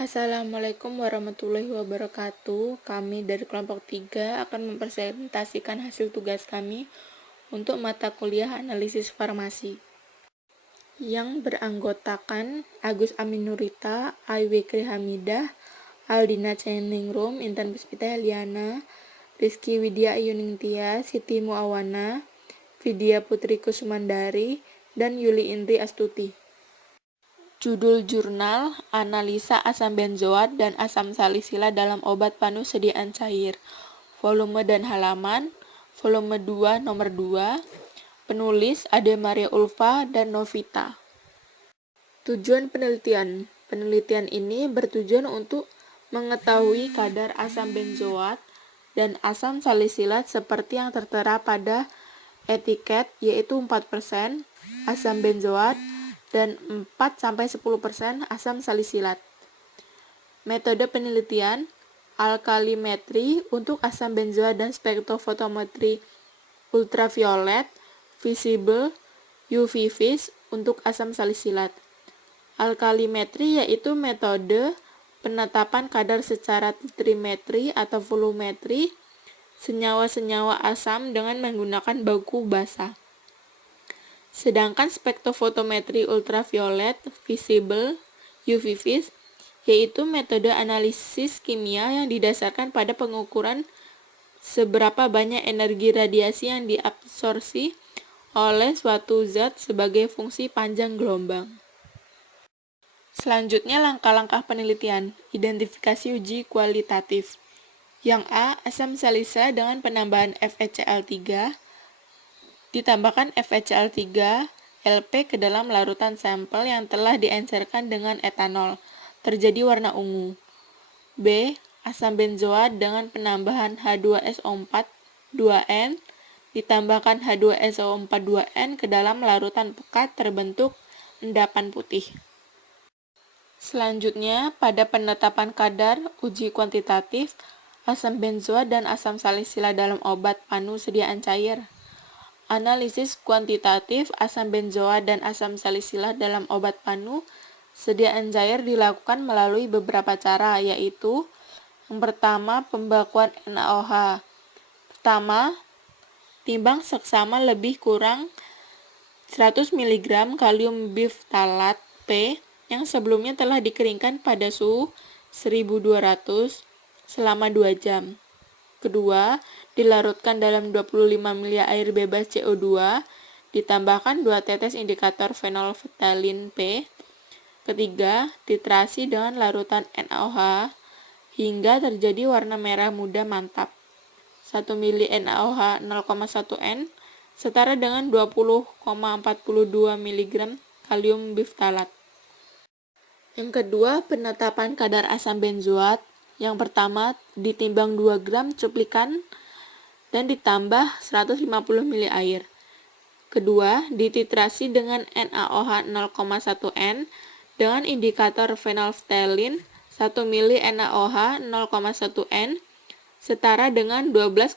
Assalamualaikum warahmatullahi wabarakatuh. Kami dari kelompok 3 akan mempresentasikan hasil tugas kami untuk mata kuliah analisis farmasi yang beranggotakan Agus Aminurita, Aiwekri Hamidah, Aldina Ceningrum, Intan Puspita Eliana, Rizky Widya Ayuningtia, Siti Muawana, Vidya Putri Kusumandari, dan Yuli Indri Astuti. Judul jurnal, Analisa asam benzoat dan asam salisila dalam obat panu sediaan cair. Volume dan halaman, volume 2 nomor 2, penulis Ade Maria Ulfa dan Novita. Tujuan penelitian. Penelitian ini bertujuan untuk mengetahui kadar asam benzoat dan asam salisilat seperti yang tertera pada etiket, yaitu 4% asam benzoat dan 4-10% asam salisilat. Metode penelitian, alkalimetri untuk asam benzoat dan spektrofotometri ultraviolet, visible, UV-vis untuk asam salisilat. Alkalimetri yaitu metode penetapan kadar secara titrimetri atau volumetri senyawa-senyawa asam dengan menggunakan baku basah. Sedangkan spektrofotometri ultraviolet, visible, UV-vis, yaitu metode analisis kimia yang didasarkan pada pengukuran seberapa banyak energi radiasi yang diabsorpsi oleh suatu zat sebagai fungsi panjang gelombang. Selanjutnya langkah-langkah penelitian, identifikasi uji kualitatif. Yang A, asam salisa dengan penambahan FeCl3, ditambahkan FeCl3 LP ke dalam larutan sampel yang telah diencerkan dengan etanol, terjadi warna ungu. B. Asam benzoat dengan penambahan H2SO4 2N, ditambahkan H2SO4 2N ke dalam larutan pekat, terbentuk endapan putih. Selanjutnya, pada penetapan kadar uji kuantitatif asam benzoat dan asam salisila dalam obat panu sediaan cair. Analisis kuantitatif asam benzoat dan asam salisilat dalam obat panu sediaan cair dilakukan melalui beberapa cara, yaitu yang pertama, pembakuan NaOH. Pertama, timbang seksama lebih kurang 100 mg kalium biftalat P yang sebelumnya telah dikeringkan pada suhu 1200 selama 2 jam. Kedua, dilarutkan dalam 25 ml air bebas CO2, ditambahkan 2 tetes indikator fenolftalin P. Ketiga, titrasi dengan larutan NaOH hingga terjadi warna merah muda mantap. 1 ml NaOH 0,1 N setara dengan 20,42 mg kalium biftalat. Yang kedua, penetapan kadar asam benzoat. Yang pertama, ditimbang 2 gram cuplikan dan ditambah 150 ml air. Kedua, dititrasi dengan NaOH 0,1 N dengan indikator fenolftalin 1 ml NaOH 0,1 N setara dengan 12,21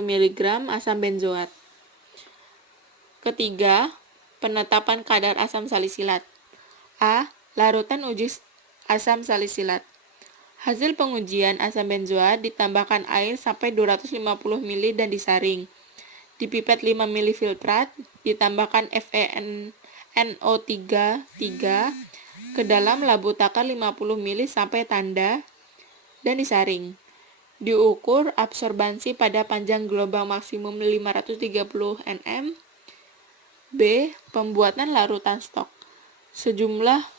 mg asam benzoat. Ketiga, penetapan kadar asam salisilat. A. Larutan uji asam salisilat. Hasil pengujian asam benzoat ditambahkan air sampai 250 ml dan disaring. Dipipet 5 ml filtrat, ditambahkan FeNO3 ke dalam labu takar 50 ml sampai tanda dan disaring. Diukur absorbansi pada panjang gelombang maksimum 530 nm. B. Pembuatan larutan stok. Sejumlah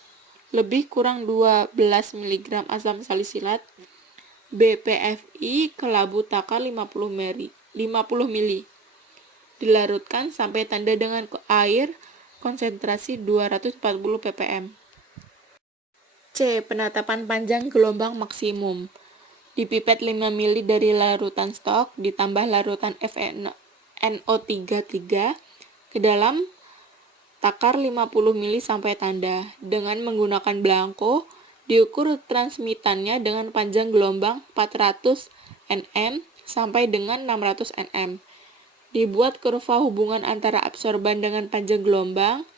lebih kurang 12 mg asam salisilat BPFI ke labu takar 50 ml. Dilarutkan sampai tanda dengan air konsentrasi 240 ppm. C. Penetapan panjang gelombang maksimum. Dipipet 5 ml dari larutan stok, ditambah larutan FeNO3 ke dalam takar 50 ml sampai tanda. Dengan menggunakan belangko, diukur transmitannya dengan panjang gelombang 400 nm sampai dengan 600 nm. Dibuat kurva hubungan antara absorban dengan panjang gelombang,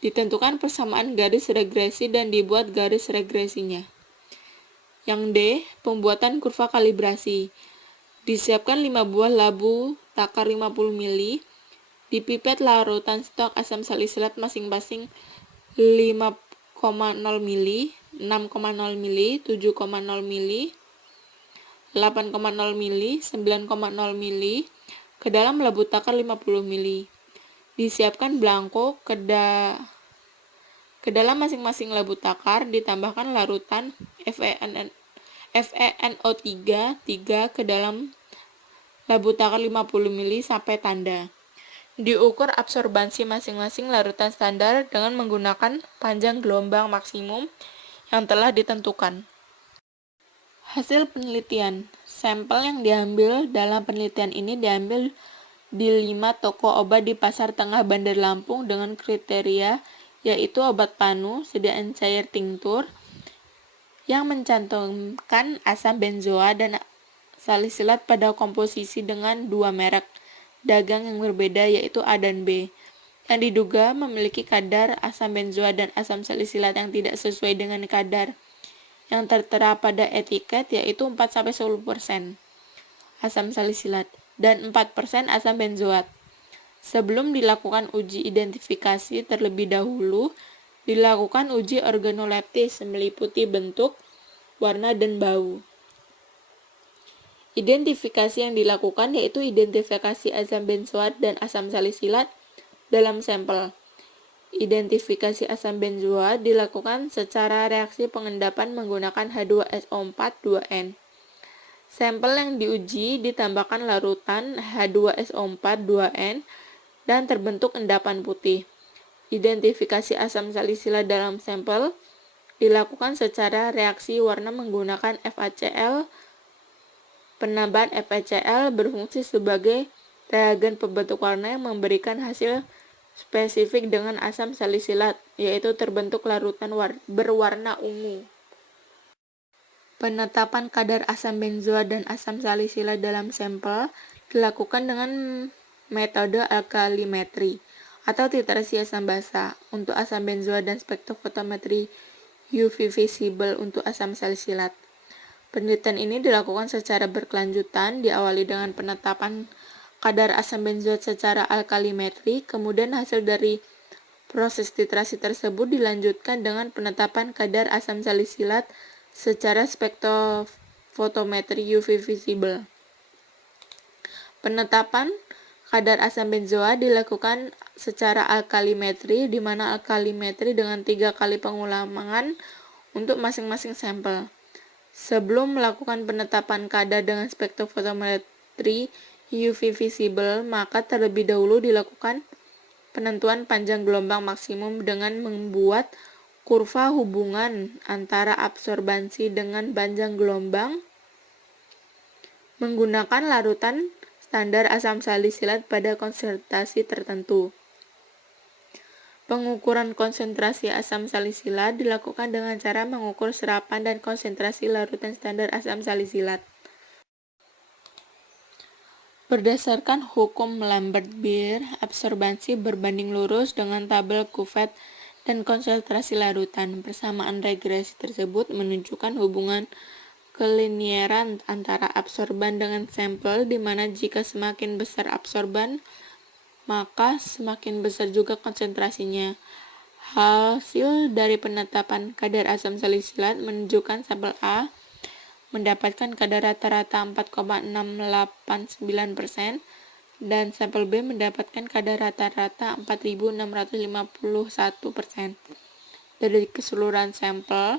ditentukan persamaan garis regresi dan dibuat garis regresinya. Yang D, pembuatan kurva kalibrasi. Disiapkan 5 buah labu takar 50 ml, dipipet larutan stok asam salisilat masing-masing 5,0 ml, 6,0 ml, 7,0 ml, 8,0 ml, 9,0 ml ke dalam labu takar 50 ml. Disiapkan belangko ke dalam masing-masing labu takar, ditambahkan larutan FeNO3 ke dalam labu takar 50 ml sampai tanda. Diukur absorbansi masing-masing larutan standar dengan menggunakan panjang gelombang maksimum yang telah ditentukan. Hasil penelitian. Sampel yang diambil dalam penelitian ini diambil di 5 toko obat di Pasar Tengah Bandar Lampung dengan kriteria yaitu obat panu, sediaan cair tinktur, yang mencantumkan asam benzoat dan salisilat pada komposisi dengan 2 merek dagang yang berbeda yaitu A dan B, yang diduga memiliki kadar asam benzoat dan asam salisilat yang tidak sesuai dengan kadar yang tertera pada etiket yaitu 4-10% asam salisilat dan 4% asam benzoat. Sebelum dilakukan uji identifikasi terlebih dahulu, dilakukan uji organoleptis meliputi bentuk, warna, dan bau. Identifikasi yang dilakukan yaitu identifikasi asam benzoat dan asam salisilat dalam sampel. Identifikasi asam benzoat dilakukan secara reaksi pengendapan menggunakan H2SO4 2N. Sampel yang diuji ditambahkan larutan H2SO4 2N dan terbentuk endapan putih. Identifikasi asam salisilat dalam sampel dilakukan secara reaksi warna menggunakan FACL. Penambahan FACL berfungsi sebagai reagen pembentuk warna yang memberikan hasil spesifik dengan asam salisilat, yaitu terbentuk larutan berwarna ungu. Penetapan kadar asam benzoat dan asam salisilat dalam sampel dilakukan dengan metode alkalimetri atau titrasi asam basa untuk asam benzoat dan spektrofotometri UV visible untuk asam salisilat. Penelitian ini dilakukan secara berkelanjutan, diawali dengan penetapan kadar asam benzoat secara alkalimetri, kemudian hasil dari proses titrasi tersebut dilanjutkan dengan penetapan kadar asam salisilat secara spektrofotometri UV visible. Penetapan kadar asam benzoat dilakukan secara alkalimetri, di mana alkalimetri dengan 3 kali pengulangan untuk masing-masing sampel. Sebelum melakukan penetapan kadar dengan spektrofotometri UV visible, maka terlebih dahulu dilakukan penentuan panjang gelombang maksimum dengan membuat kurva hubungan antara absorbansi dengan panjang gelombang menggunakan larutan standar asam salisilat pada konsentrasi tertentu. Pengukuran konsentrasi asam salisilat dilakukan dengan cara mengukur serapan dan konsentrasi larutan standar asam salisilat. Berdasarkan hukum Lambert-Beer, absorbansi berbanding lurus dengan tabel Couvet dan konsentrasi larutan. Persamaan regresi tersebut menunjukkan hubungan kelinieran antara absorban dengan sampel, di mana jika semakin besar absorban, maka semakin besar juga konsentrasinya. Hasil dari penetapan kadar asam salisilat menunjukkan sampel A mendapatkan kadar rata-rata 4,689% dan sampel B mendapatkan kadar rata-rata 4.651%. Dari keseluruhan sampel,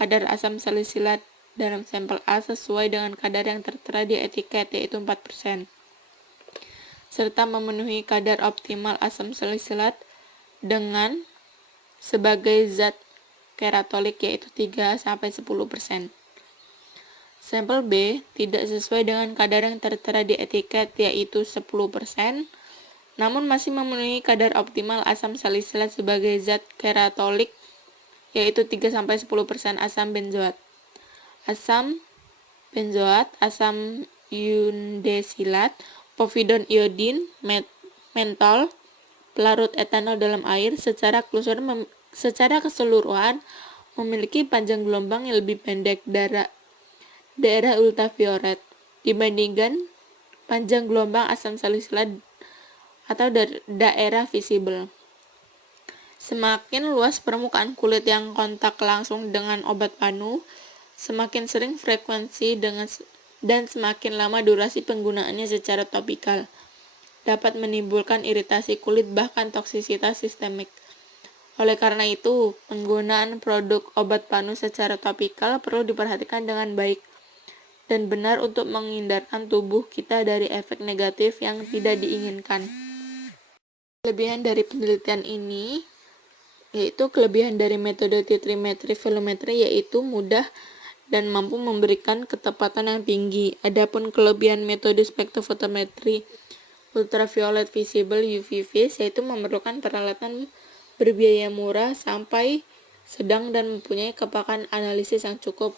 kadar asam salisilat dalam sampel A sesuai dengan kadar yang tertera di etiket, yaitu 4%. Serta memenuhi kadar optimal asam salisilat dengan sebagai zat keratolik yaitu 3-10%. Sampel B tidak sesuai dengan kadar yang tertera di etiket yaitu 10%, namun masih memenuhi kadar optimal asam salisilat sebagai zat keratolik yaitu 3-10% asam benzoat. Asam benzoat, asam undesilat, povidon iodin, mentol, pelarut etanol dalam air secara keseluruhan memiliki panjang gelombang yang lebih pendek daerah ultraviolet dibandingkan panjang gelombang asam salisilat atau daerah visible. Semakin luas permukaan kulit yang kontak langsung dengan obat panu, semakin sering frekuensi dan semakin lama durasi penggunaannya secara topikal. Dapat menimbulkan iritasi kulit bahkan toksisitas sistemik. Oleh karena itu, penggunaan produk obat panu secara topikal perlu diperhatikan dengan baik dan benar untuk menghindarkan tubuh kita dari efek negatif yang tidak diinginkan. Kelebihan dari penelitian ini yaitu kelebihan dari metode titrimetri volumetri yaitu mudah dan mampu memberikan ketepatan yang tinggi. Adapun kelebihan metode spektrofotometri ultraviolet visible UV vis yaitu memerlukan peralatan berbiaya murah sampai sedang dan mempunyai kepakan analisis yang cukup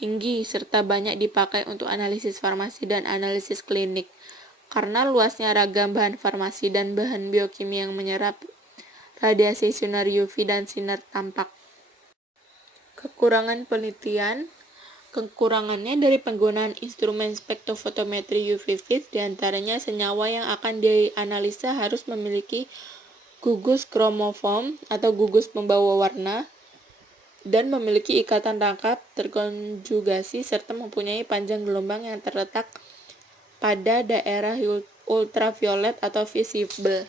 tinggi serta banyak dipakai untuk analisis farmasi dan analisis klinik. Karena luasnya ragam bahan farmasi dan bahan biokimia yang menyerap radiasi sinar UV dan sinar tampak. Kekurangan penelitian. Kekurangannya dari penggunaan instrumen spektrofotometri UV vis diantaranya senyawa yang akan dianalisa harus memiliki gugus kromofom atau gugus pembawa warna dan memiliki ikatan rangkap terkonjugasi serta mempunyai panjang gelombang yang terletak pada daerah ultraviolet atau visible.